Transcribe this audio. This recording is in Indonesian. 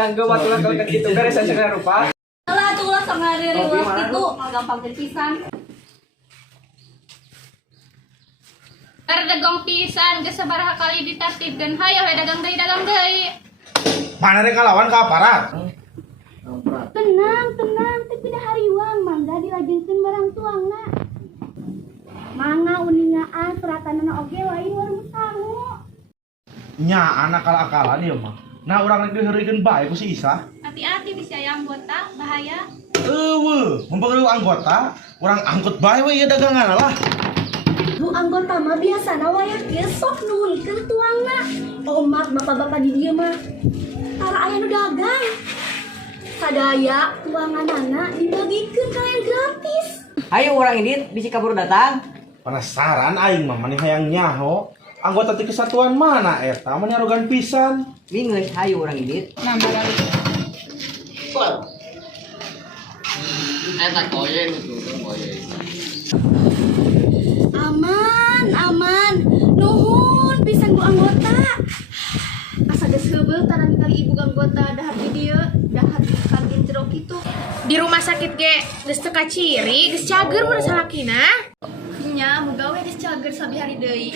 ganggu waktu kalau gitu beres saya rupa. Lah tuh lah sangari riwas itu gampang pisan. Dagong pisan geus sabaraha kali ditartibkeun hayo we dagang deui. Mana rek ngalawan ka aparat? Tenang, tapi dah hariwang mangga dilajengkeun barang tuangna. Mangga uningaan suratanana oge lain warung sangu. Nya anak akal-akalan ieu mah. Nah urang rek diheureukeun bae ku si Isa. Hati-hati bisa aya anggota bahaya. Eueuh, mempengaruhi anggota, urang angkut bae we ieu dagangan lah. Nu anggota mah biasana wayah kieu sok nuhunkeun tuangna. Omat bapak-bapak di dieu mah tara aya nu dagang. Sadaya tuanganana dibagikeun kalian gratis. Ayo orang ini bisi kabur datang. Penasaran aing mah maneh hayang nyaho. Anggota ti kesatuan mana eta? Maneh arogan pisan. Bingung, ayo orang ini. Nambah kali. Eta koyen itu koyen. Aman. Nuhun pisan bu anggota. Asa geus heubeul tarang kali ibu anggota dahar di dieu, dahar di kantin jero kitu. Di rumah sakit ge geus teu kaciri, geus cager mun salakina. Nya muga we geus cager sabi hari deui.